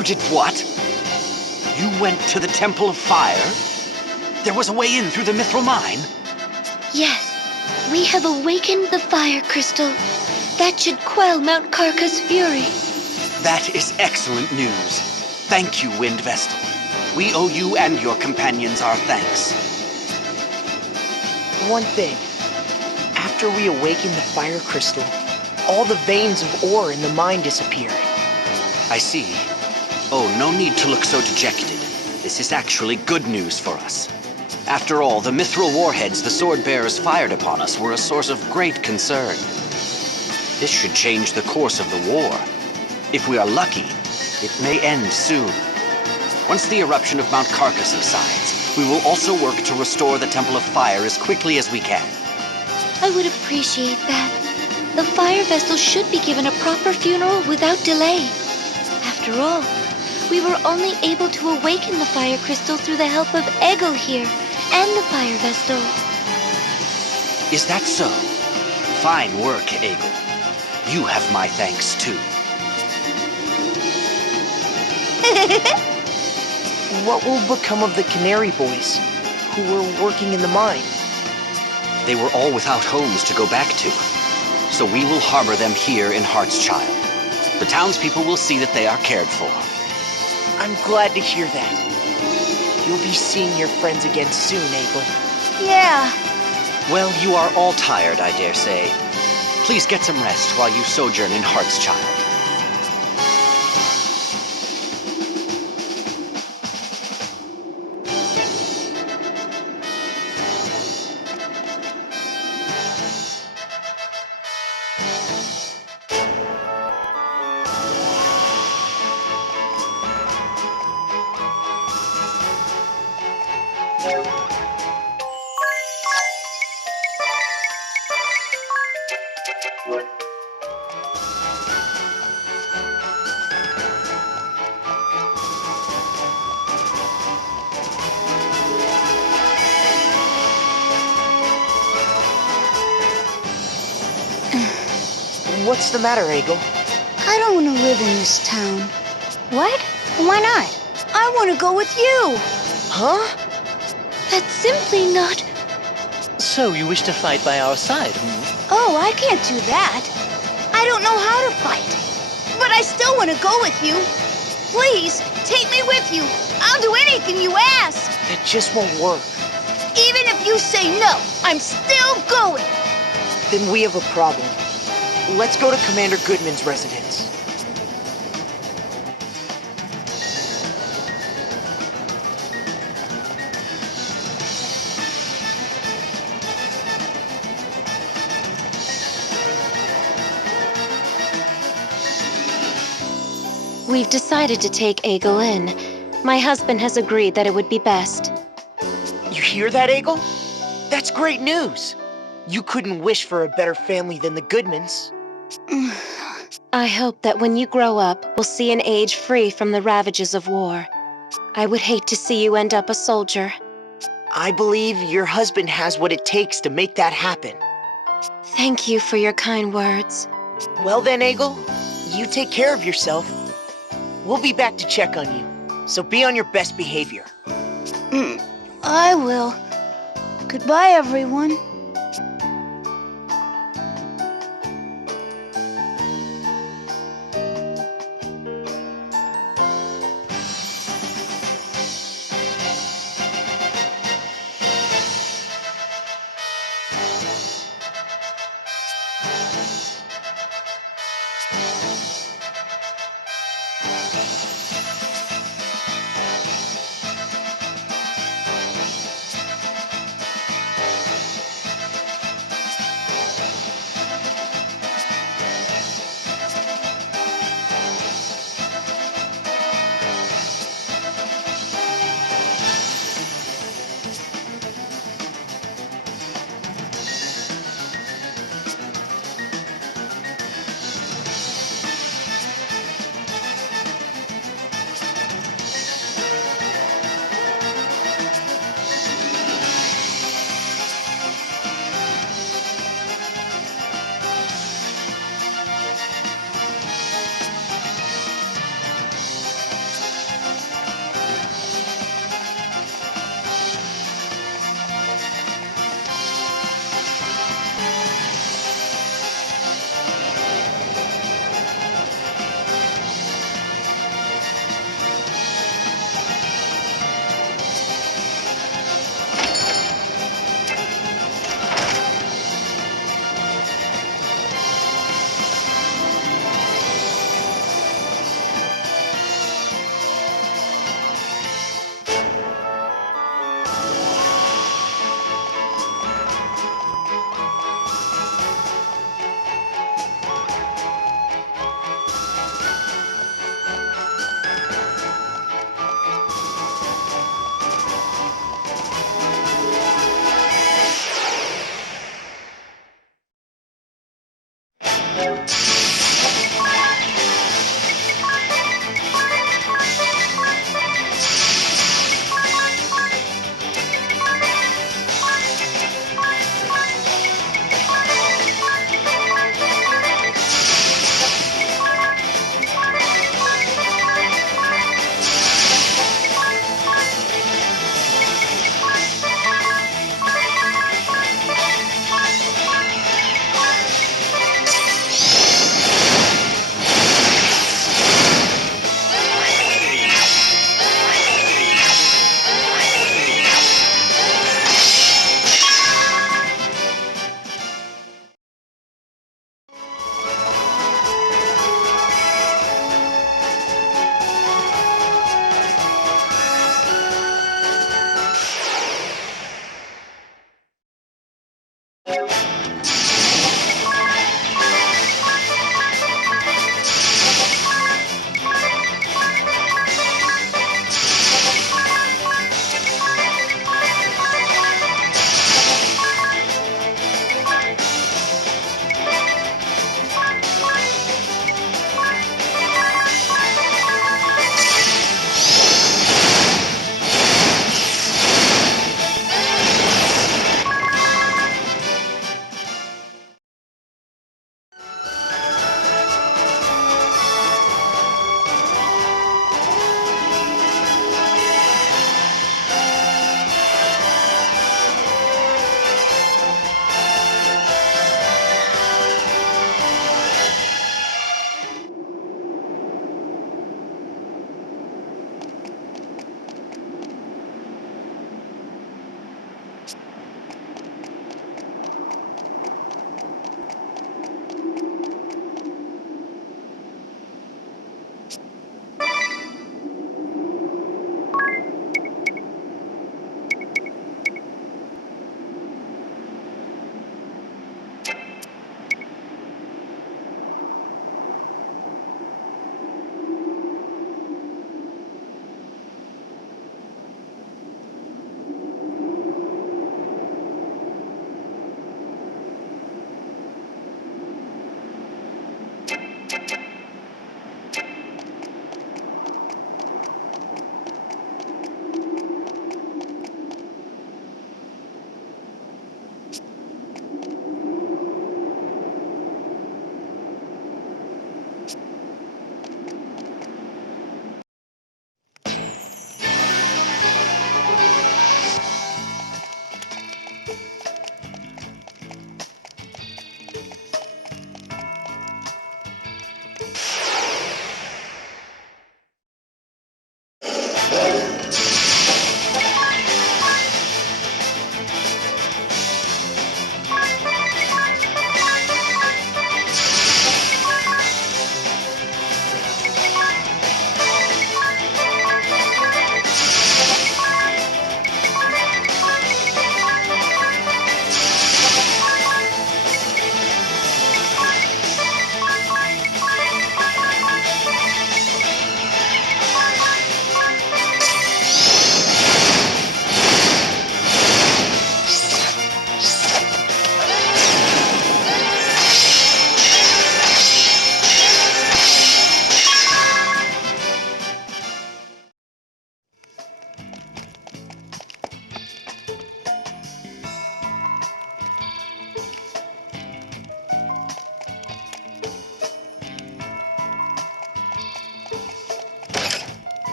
You did what? You went to the Temple of Fire? There was a way in through the Mithril Mine? Yes, we have awakened the fire crystal. That should quell Mount Karka's fury. That is excellent news. Thank you, Wind Vestal. We owe you and your companions our thanks. One thing. After we awakened the fire crystal, all the veins of ore in the mine disappeared. I see. Oh, no need to look so dejected. This is actually good news for us. After all, the mithril warheads the sword-bearers fired upon us were a source of great concern. This should change the course of the war. If we are lucky, it may end soon. Once the eruption of Mount Karka subsides, we will also work to restore the Temple of Fire as quickly as we can. I would appreciate that. The fire vessel should be given a proper funeral without delay. After all, we were only able to awaken the fire crystal through the help of Egil here and the fire vestal. Is that so? Fine work, Egil. You have my thanks, too. What will become of the Canary Boys, who were working in the mine? They were all without homes to go back to, so we will harbor them here in Heartschild. The townspeople will see that they are cared for. I'm glad to hear that. You'll be seeing your friends again soon, Egil. Yeah. Well, you are all tired, I dare say. Please get some rest while you sojourn in Heartschild. What's the matter, Egil? I don't want to live in this town. What? Why not? I want to go with you. Huh? That's simply not... So you wish to fight by our side, Oh, I can't do that. I don't know how to fight. But I still want to go with you. Please, take me with you. I'll do anything you ask. That just won't work. Even if you say no, I'm still going. Then we have a problem. Let's go to Commander Goodman's residence. We've decided to take Egil in. My husband has agreed that it would be best. You hear that, Egil? That's great news. You couldn't wish for a better family than the Goodmans. I hope that when you grow up, we'll see an age free from the ravages of war. I would hate to see you end up a soldier. I believe your husband has what it takes to make that happen. Thank you for your kind words. Well then, Egil, you take care of yourself. We'll be back to check on you, so be on your best behavior. I will. Goodbye, everyone.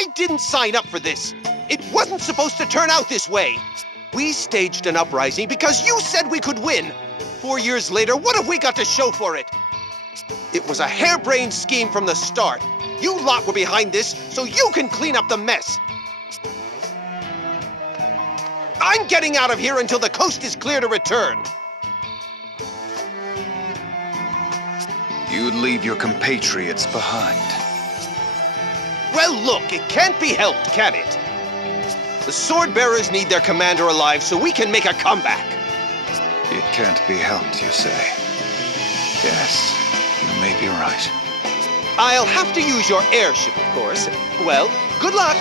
I didn't sign up for this. It wasn't supposed to turn out this way. We staged an uprising because you said we could win. 4 years later, what have we got to show for it? It was a harebrained scheme from the start. You lot were behind this, so you can clean up the mess. I'm getting out of here until the coast is clear to return. You'd leave your compatriots behind. Well, look, it can't be helped, can it? The sword bearers need their commander alive so we can make a comeback. It can't be helped, you say? Yes, you may be right. I'll have to use your airship, of course. Well, good luck.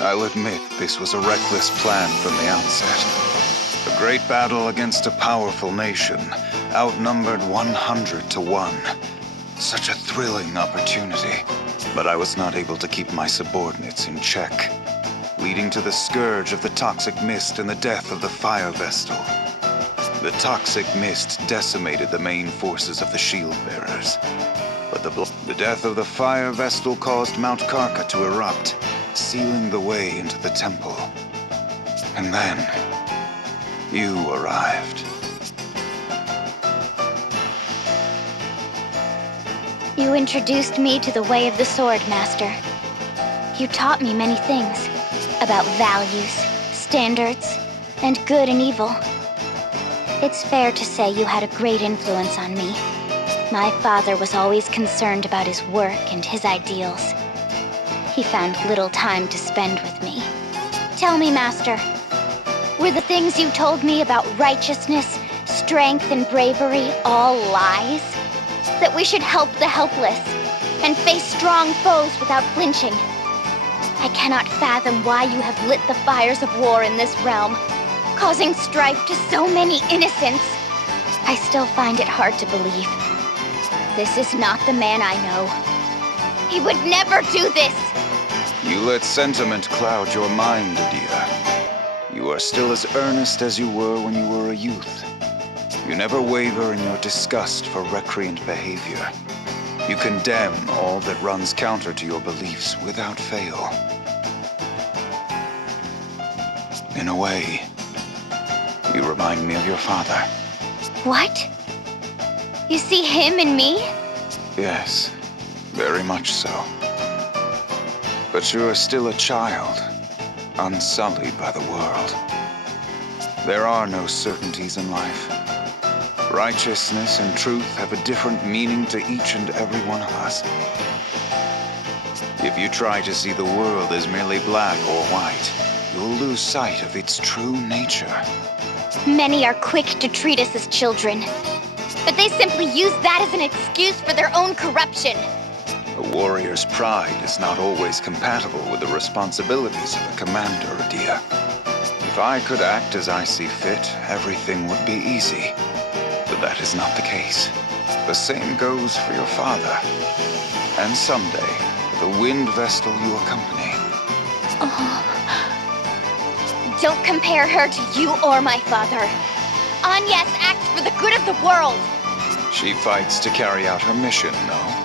I'll admit this was a reckless plan from the outset. A great battle against a powerful nation, outnumbered 100 to 1. Such a thrilling opportunity. But I was not able to keep my subordinates in check, leading to the scourge of the toxic mist and the death of the fire vestal. The toxic mist decimated the main forces of the shield bearers. But the death of the fire vestal caused Mount Karka to erupt, sealing the way into the temple. And then, you arrived. You introduced me to the way of the sword, Master. You taught me many things about values, standards, and good and evil. It's fair to say you had a great influence on me. My father was always concerned about his work and his ideals. He found little time to spend with me. Tell me, Master, were the things you told me about righteousness, strength, and bravery all lies? That we should help the helpless and face strong foes without flinching? I cannot fathom why you have lit the fires of war in this realm, causing strife to so many innocents. I still find it hard to believe. This is not the man I know. He would never do this! You let sentiment cloud your mind, Adia. You are still as earnest as you were when you were a youth. You never waver in your disgust for recreant behavior. You condemn all that runs counter to your beliefs without fail. In a way, you remind me of your father. What? You see him in me? Yes, very much so. But you are still a child, unsullied by the world. There are no certainties in life. Righteousness and truth have a different meaning to each and every one of us. If you try to see the world as merely black or white, you'll lose sight of its true nature. Many are quick to treat us as children, but they simply use that as an excuse for their own corruption. A warrior's pride is not always compatible with the responsibilities of a commander, Adia. If I could act as I see fit, everything would be easy. But that is not the case. The same goes for your father. And someday, the wind vestal you accompany. Don't compare her to you or my father. Agnes acts for the good of the world. She fights to carry out her mission, no?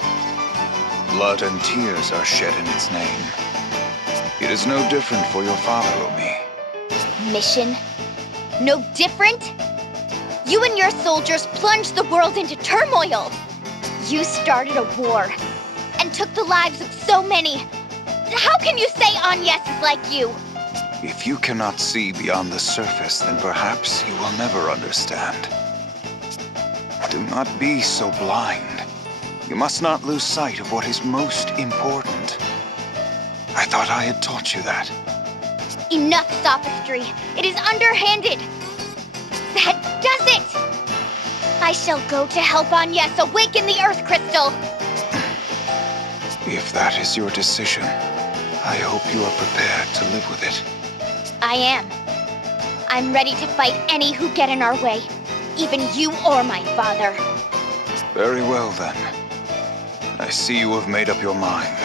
Blood and tears are shed in its name. It is no different for your father or me. Mission? No different? You and your soldiers plunged the world into turmoil. You started a war and took the lives of so many. How can you say Agnes is like you? If you cannot see beyond the surface, then perhaps you will never understand. Do not be so blind. You must not lose sight of what is most important. I thought I had taught you that. Enough sophistry. It is underhanded. That does it! I shall go to help Agnes awaken the Earth Crystal. If that is your decision, I hope you are prepared to live with it. I am. I'm ready to fight any who get in our way, even you or my father. Very well, then. I see you have made up your mind.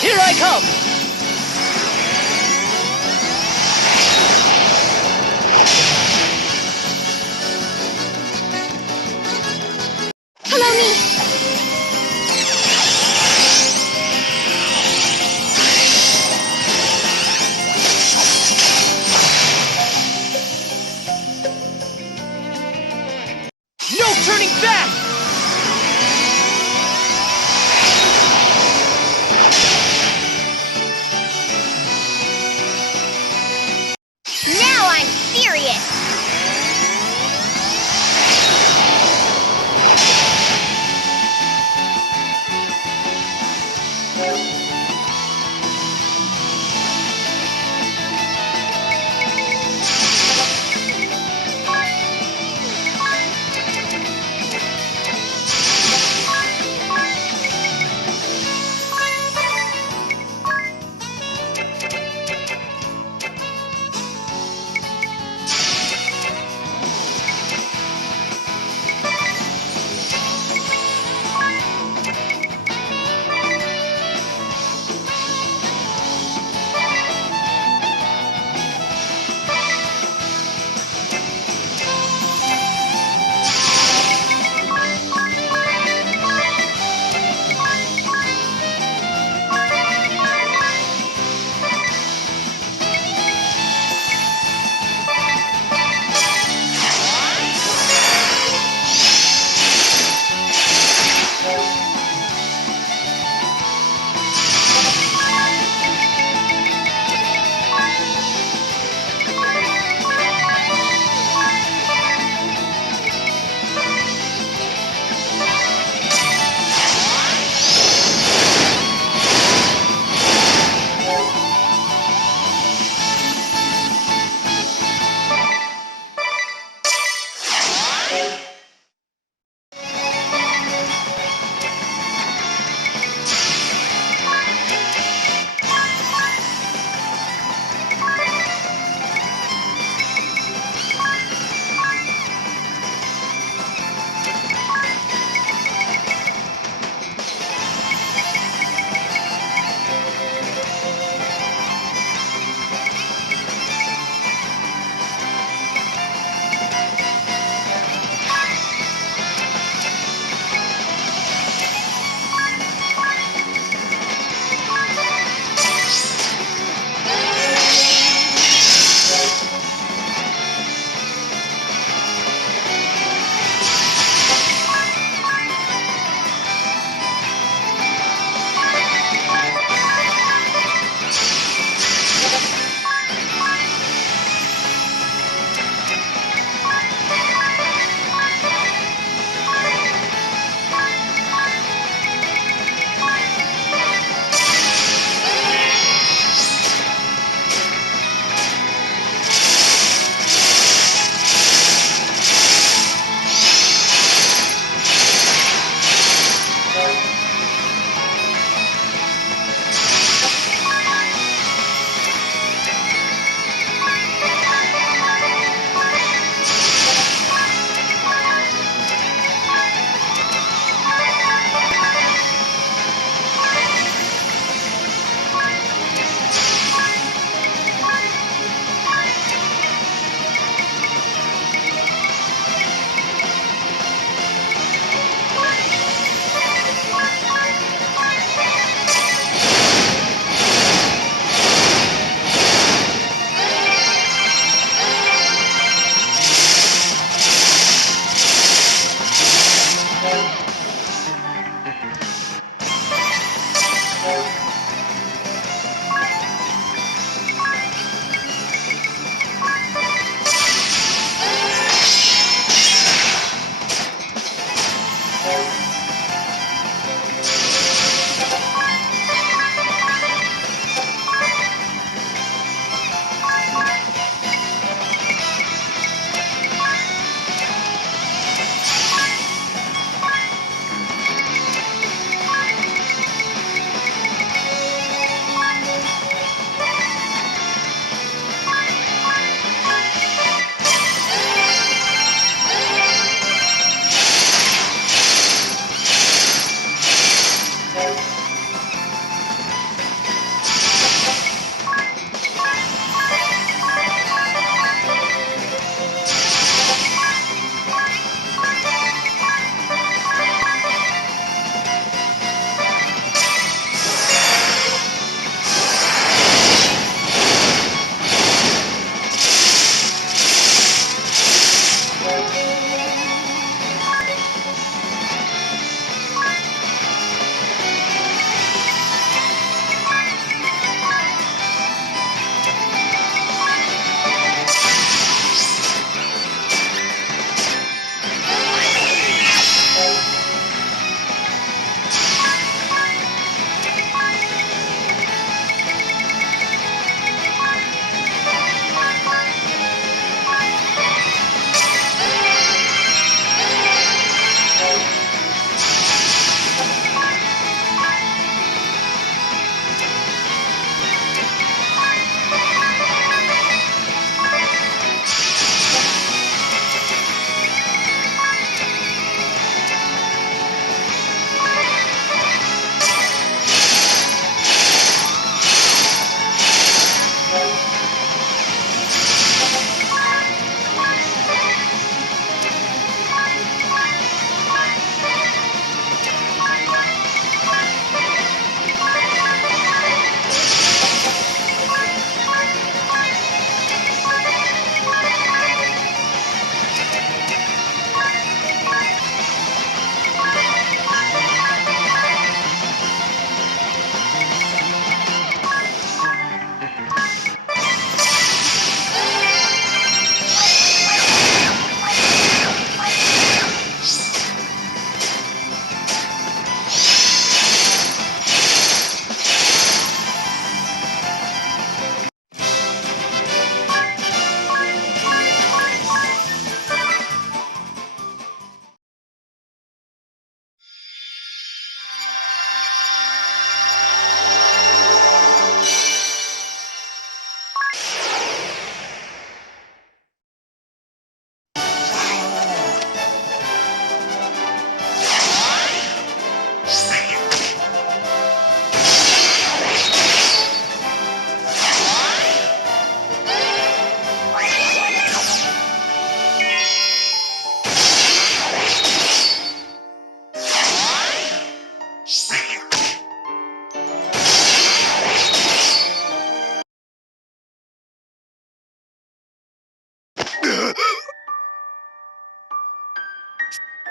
Here I come! Follow me! No turning back! Now I'm serious!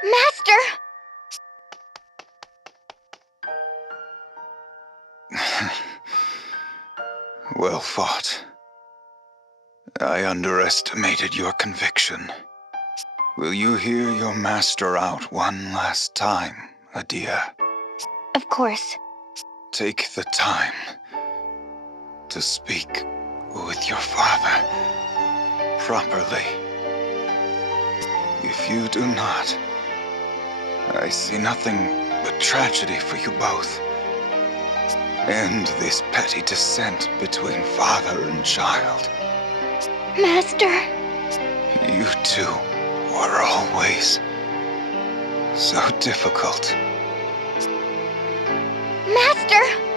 Master! Well fought. I underestimated your conviction. Will you hear your master out one last time, Adia? Of course. Take the time to speak with your father properly. If you do not, I see nothing but tragedy for you both. End this petty dissent between father and child. Master! You two were always so difficult. Master!